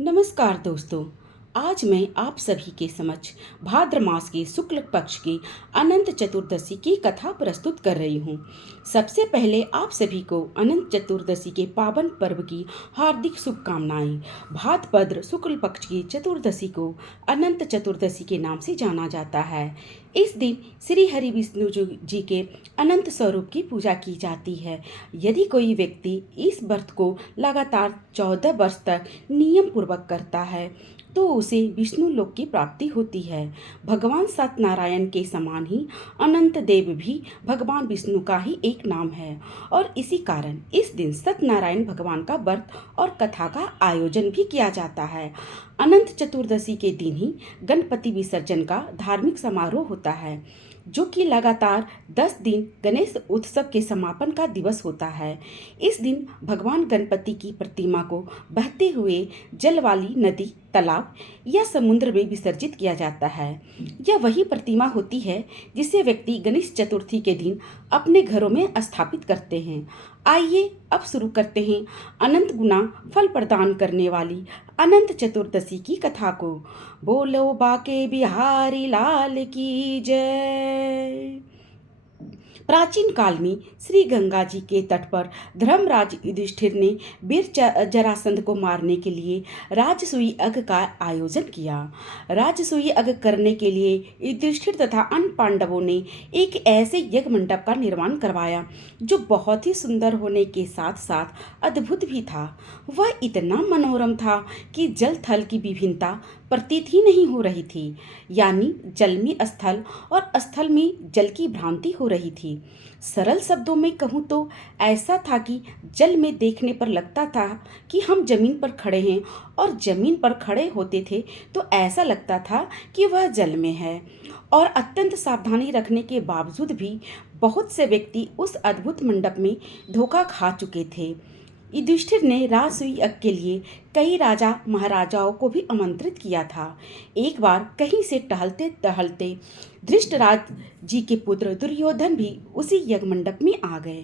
नमस्कार दोस्तों। आज मैं आप सभी के समक्ष भाद्र मास के शुक्ल पक्ष की अनंत चतुर्दशी की कथा प्रस्तुत कर रही हूँ। सबसे पहले आप सभी को अनंत चतुर्दशी के पावन पर्व की हार्दिक शुभकामनाएं। भाद्रपद शुक्ल पक्ष की चतुर्दशी को अनंत चतुर्दशी के नाम से जाना जाता है। इस दिन श्री हरि विष्णु जी के अनंत स्वरूप की पूजा की जाती है। यदि कोई व्यक्ति इस व्रत को लगातार 14 वर्ष तक नियम पूर्वक करता है तो उसे विष्णु लोक की प्राप्ति होती है। भगवान सत्यनारायण के समान ही अनंत देव भी भगवान विष्णु का ही एक नाम है और इसी कारण इस दिन सत्यनारायण भगवान का व्रत और कथा का आयोजन भी किया जाता है। अनंत चतुर्दशी के दिन ही गणपति विसर्जन का धार्मिक समारोह होता है, जो कि लगातार 10 दिन गणेश उत्सव के समापन का दिवस होता है। इस दिन भगवान गणपति की प्रतिमा को बहते हुए जल वाली नदी, तालाब या समुद्र में विसर्जित किया जाता है। यह वही प्रतिमा होती है जिसे व्यक्ति गणेश चतुर्थी के दिन अपने घरों में स्थापित करते हैं। आइए अब शुरू करते हैं अनंत गुना फल प्रदान करने वाली अनंत चतुर्दशी की कथा को। बोलो बाके बिहारी लाल की जय। प्राचीन काल में श्री गंगा जी के तट पर धर्मराज युधिष्ठिर ने वीर जरासंध को मारने के लिए राजसूय यज्ञ का आयोजन किया। राजसूय यज्ञ करने के लिए युधिष्ठिर तथा अन्य पांडवों ने एक ऐसे यज्ञ मंडप का निर्माण करवाया जो बहुत ही सुंदर होने के साथ साथ अद्भुत भी था। वह इतना मनोरम था कि जल थल की विभिन्नता प्रतीत ही नहीं हो रही थी, यानी जल में स्थल और स्थल में जल की भ्रांति हो रही थी। सरल शब्दों में कहूँ तो ऐसा था कि जल में देखने पर लगता था कि हम जमीन पर खड़े हैं और जमीन पर खड़े होते थे तो ऐसा लगता था कि वह जल में है। और अत्यंत सावधानी रखने के बावजूद भी बहुत से व्यक्ति उस अद्भुत मंडप में धोखा खा चुके थे। युधिष्ठिर ने राजसूय यज्ञ के लिए कई राजा महाराजाओं को भी आमंत्रित किया था। एक बार कहीं से टहलते टहलते धृष्टराज जी के पुत्र दुर्योधन भी उसी यज्ञ मंडप में आ गए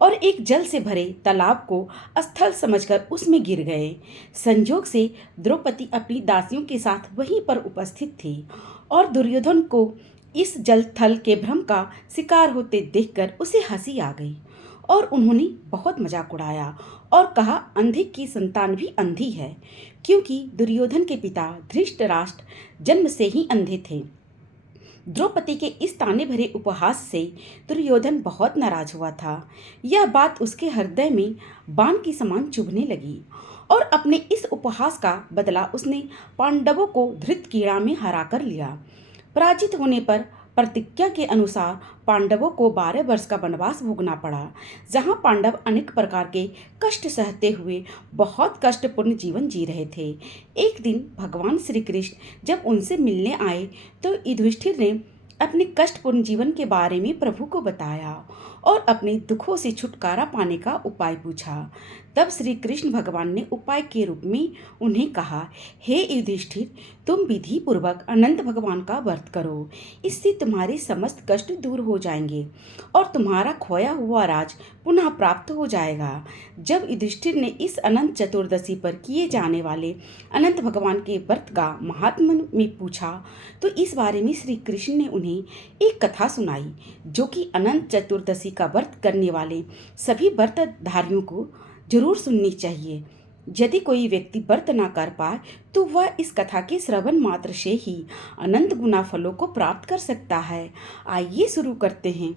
और एक जल से भरे तालाब को स्थल समझकर उसमें गिर गए। संजोग से द्रौपदी अपनी दासियों के साथ वहीं पर उपस्थित थी और दुर्योधन को इस जल थल के भ्रम का शिकार होते देखकर उसे हंसी आ गई और उन्होंने बहुत मजाक उड़ाया और कहा, अंधे की संतान भी अंधी है, क्योंकि दुर्योधन के पिता धृतराष्ट्र जन्म से ही अंधे थे। द्रौपदी के इस ताने भरे उपहास से दुर्योधन बहुत नाराज हुआ था। यह बात उसके हृदय में बाण की समान चुभने लगी और अपने इस उपहास का बदला उसने पांडवों को धृतकीड़ा में हरा कर लिया। पराजित होने पर प्रतिज्ञा के अनुसार पांडवों को 12 वर्ष का वनवास भोगना पड़ा, जहां पांडव अनेक प्रकार के कष्ट सहते हुए बहुत कष्टपूर्ण जीवन जी रहे थे। एक दिन भगवान श्री कृष्ण जब उनसे मिलने आए तो युधिष्ठिर ने अपने कष्टपूर्ण जीवन के बारे में प्रभु को बताया और अपने दुखों से छुटकारा पाने का उपाय पूछा। तब श्री कृष्ण भगवान ने उपाय के रूप में उन्हें कहा, हे युधिष्ठिर, तुम विधि पूर्वक अनंत भगवान का व्रत करो, इससे तुम्हारे समस्त कष्ट दूर हो जाएंगे और तुम्हारा खोया हुआ राज पुनः प्राप्त हो जाएगा। जब युधिष्ठिर ने इस अनंत चतुर्दशी पर किए जाने वाले अनंत भगवान के व्रत का महात्म्य में पूछा तो इस बारे में श्री कृष्ण ने उन्हें एक कथा सुनाई, जो कि अनंत चतुर्दशी का व्रत करने वाले सभी व्रतधारियों को जरूर सुननी चाहिए। यदि कोई व्यक्ति व्रत ना कर पाए तो वह इस कथा के श्रवण मात्र से ही अनंत गुना फलों को प्राप्त कर सकता है। आइए शुरू करते हैं।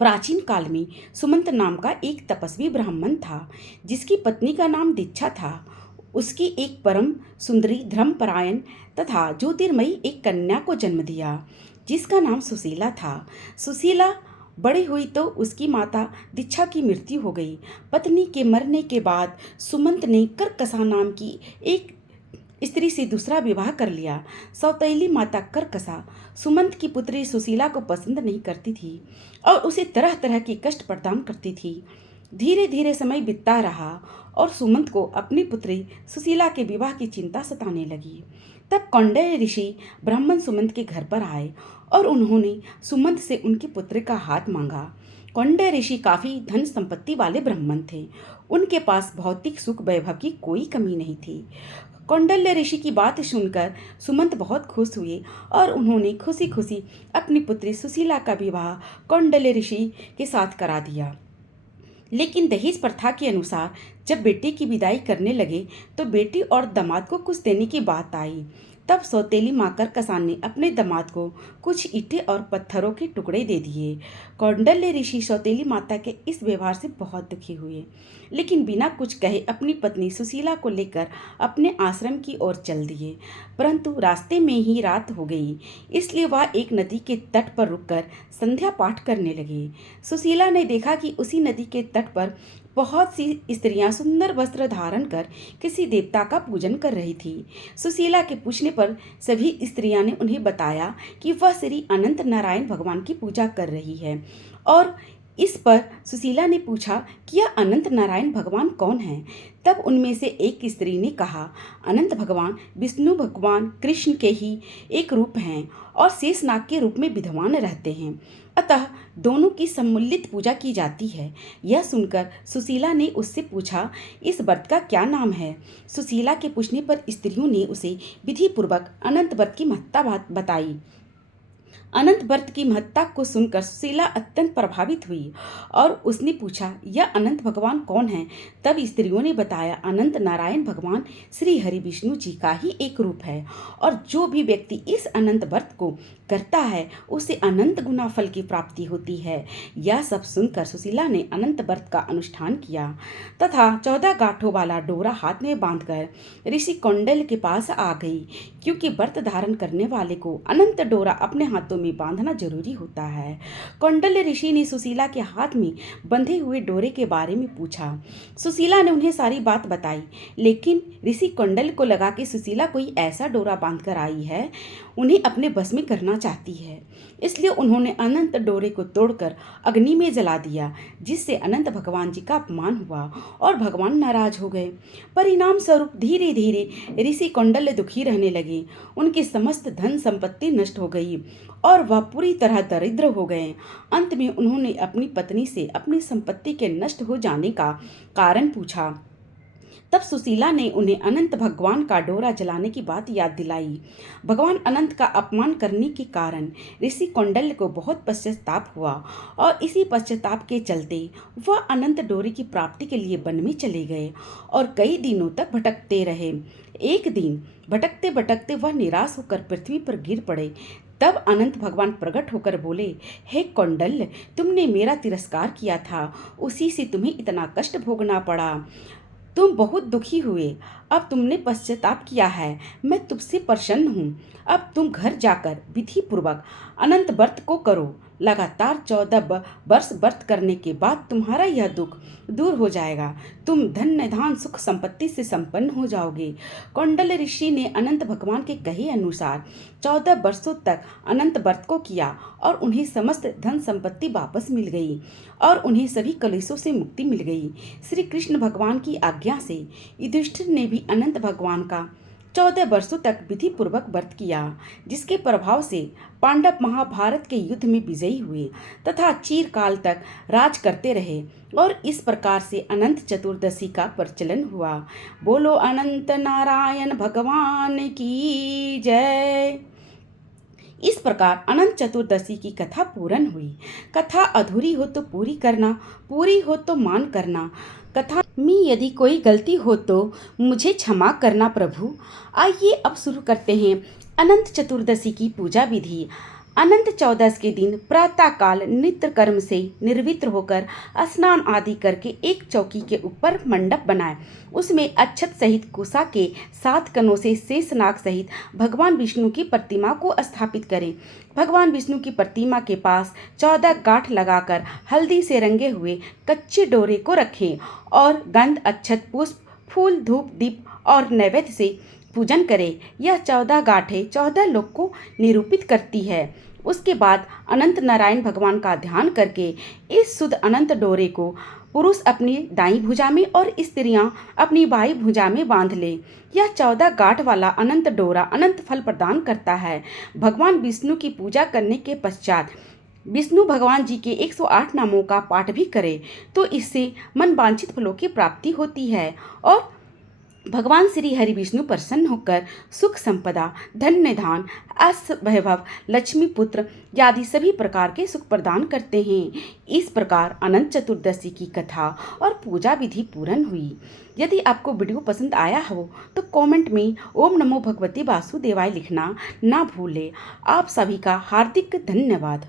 प्राचीन काल में सुमंत नाम का एक तपस्वी ब्राह्मण था, जिसकी पत्नी का नाम दीक्षा था। उसकी एक परम सुंदरी, धर्मपरायण तथा ज्योतिर्मयी एक कन्या को जन्म दिया, जिसका नाम सुशीला था। सुशीला बड़ी हुई तो उसकी माता दीक्षा की मृत्यु हो गई। पत्नी के मरने के बाद सुमंत ने करकसा नाम की एक स्त्री से दूसरा विवाह कर लिया। सौतेली माता करकसा सुमंत की पुत्री सुशीला को पसंद नहीं करती थी और उसे तरह तरह के कष्ट प्रदान करती थी। धीरे धीरे समय बीतता रहा और सुमंत को अपनी पुत्री सुशीला के विवाह की चिंता सताने लगी। तब कौंडिन्य ऋषि ब्राह्मण सुमंत के घर पर आए और उन्होंने सुमंत से उनके पुत्र का हाथ मांगा। कौंडिन्य ऋषि काफी धन संपत्ति वाले ब्राह्मण थे। उनके पास भौतिक सुख वैभव की कोई कमी नहीं थी। कौंडल्य ऋषि की बात सुनकर सुमंत बहुत खुश हुए और उन्होंने खुशी खुशी अपनी पुत्री सुशीला का विवाह कौंडल्य ऋषि के साथ करा दिया। लेकिन दहेज प्रथा के अनुसार जब बेटे की विदाई करने लगे तो बेटी और दामाद को कुछ देने की बात आई। तब सौतेली माकर कसान ने अपने दामाद को कुछ ईंटें और पत्थरों के टुकड़े दे दिए। कौंडल्य ऋषि सौतेली माता के इस व्यवहार से बहुत दुखी हुए, लेकिन बिना कुछ कहे अपनी पत्नी सुशीला को लेकर अपने आश्रम की ओर चल दिए। परंतु रास्ते में ही रात हो गई, इसलिए वह एक नदी के तट पर रुककर संध्या पाठ करने लगे। सुशीला ने देखा कि उसी नदी के तट पर बहुत सी स्त्रियां सुंदर वस्त्र धारण कर किसी देवता का पूजन कर रही थी। सुशीला के पूछने पर सभी स्त्रियां ने उन्हें बताया कि वह श्री अनंत नारायण भगवान की पूजा कर रही है। और इस पर सुशीला ने पूछा कि यह अनंत नारायण भगवान कौन है। तब उनमें से एक स्त्री ने कहा, अनंत भगवान विष्णु भगवान कृष्ण के ही एक रूप हैं और शेषनाग के रूप में विद्यमान रहते हैं, अतः दोनों की सम्मिलित पूजा की जाती है। यह सुनकर सुशीला ने उससे पूछा, इस व्रत का क्या नाम है। सुशीला के पूछने पर स्त्रियों ने उसे विधिपूर्वक अनंत व्रत की महत्ता बताई। अनंत व्रत की महत्ता को सुनकर सुशीला अत्यंत प्रभावित हुई और उसने पूछा, यह अनंत भगवान कौन है। तब स्त्रियों ने बताया, अनंत नारायण भगवान श्री हरि विष्णु जी का ही एक रूप है और जो भी व्यक्ति इस अनंत व्रत को करता है उसे अनंत गुना फल की प्राप्ति होती है। यह सब सुनकर सुशीला ने अनंत व्रत का अनुष्ठान किया तथा 14 गांठों वाला डोरा हाथ में बांधकर ऋषि कौंडल्य के पास आ गई, क्योंकि व्रत धारण करने वाले को अनंत डोरा अपने हाथों में बांधना जरूरी होता है। कौंडल्य ऋषि ने सुशीला के हाथ में बंधे हुए डोरे के बारे में पूछा। सुशीला ने उन्हें सारी बात बताई, लेकिन ऋषि कौंडल्य को लगा कि सुशीला कोई ऐसा डोरा बांधकर आई है उन्हें अपने बस में करना चाहती है, इसलिए उन्होंने अनंत डोरे को तोड़कर अग्नि में जला दिया, जिससे अनंत भगवान जी का अपमान हुआ और भगवान नाराज हो गए। परिणाम स्वरूप धीरे धीरे ऋषि कौंडल्य दुखी रहने लगे। उनकी समस्त धन संपत्ति नष्ट हो गई और वह पूरी तरह दरिद्र हो गए। अंत में उन्होंने अपनी पत्नी से अपनी संपत्ति के नष्ट हो जाने का कारण पूछा। तब सुशीला ने उन्हें अनंत भगवान का डोरा जलाने की बात याद दिलाई। भगवान अनंत का अपमान करने के कारण ऋषि कौंडल्य को बहुत पश्चाताप हुआ और इसी पश्चाताप के चलते वह अनंत डोरे की प्राप्ति के लिए वन में चले गए और कई दिनों तक भटकते रहे। एक दिन भटकते भटकते वह निराश होकर पृथ्वी पर गिर पड़े। तब अनंत भगवान प्रकट होकर बोले, हे कौंडल्य, तुमने मेरा तिरस्कार किया था, उसी से तुम्हें इतना कष्ट भोगना पड़ा। तुम बहुत दुखी हुए, अब तुमने पश्चाताप किया है, मैं तुमसे प्रसन्न हूँ। अब तुम घर जाकर विधि पूर्वक अनंत व्रत को करो। लगातार 14 वर्ष व्रत करने के बाद तुम्हारा यह दुख दूर हो जाएगा। तुम धन धान सुख संपत्ति से संपन्न हो जाओगे। कौंडल्य ऋषि ने अनंत भगवान के कहे अनुसार 14 वर्षों तक अनंत व्रत को किया और उन्हें समस्त धन संपत्ति वापस मिल गई और उन्हें सभी कलेशों से मुक्ति मिल गई। श्री कृष्ण भगवान की आज्ञा से युधिष्ठिर ने भी अनंत भगवान का 14 वर्षों तक विधि पूर्वक व्रत किया, जिसके प्रभाव से पांडव महाभारत के युद्ध में विजयी हुए तथा चिरकाल तक राज करते रहे और इस प्रकार से अनंत चतुर्दशी का प्रचलन हुआ। बोलो अनंत नारायण भगवान की जय। इस प्रकार अनंत चतुर्दशी की कथा पूर्ण हुई। कथा अधूरी हो तो पूरी करना, पूरी हो तो मान करना। कथा में यदि कोई गलती हो तो मुझे क्षमा करना प्रभु। आइए अब शुरू करते हैं अनंत चतुर्दशी की पूजा विधि। अनंत चौदस के दिन प्रातःकाल नित्य कर्म से निर्वित्र होकर स्नान आदि करके एक चौकी के ऊपर मंडप बनाए। उसमें अक्षत सहित कुशा के 7 कणों से शेषनाग सहित भगवान विष्णु की प्रतिमा को स्थापित करें। भगवान विष्णु की प्रतिमा के पास 14 गांठ लगाकर हल्दी से रंगे हुए कच्चे डोरे को रखें और गंध अक्षत पुष्प फूल धूप दीप और नैवेद्य से पूजन करें। यह 14 गांठें 14 लोक को निरूपित करती है। उसके बाद अनंत नारायण भगवान का ध्यान करके इस शुद्ध अनंत डोरे को पुरुष अपनी दाईं भुजा में और स्त्रियां अपनी बाईं भुजा में बांध ले। यह 14 गांठ वाला अनंत डोरा अनंत फल प्रदान करता है। भगवान विष्णु की पूजा करने के पश्चात विष्णु भगवान जी के 108 नामों का पाठ भी करें तो इससे मन वांछित फलों की प्राप्ति होती है और भगवान श्री हरि विष्णु प्रसन्न होकर सुख संपदा, धन निधान, अष्ट वैभव, लक्ष्मी पुत्र आदि सभी प्रकार के सुख प्रदान करते हैं। इस प्रकार अनंत चतुर्दशी की कथा और पूजा विधि पूर्ण हुई। यदि आपको वीडियो पसंद आया हो तो कमेंट में ओम नमो भगवती वासुदेवाय लिखना ना भूलें। आप सभी का हार्दिक धन्यवाद।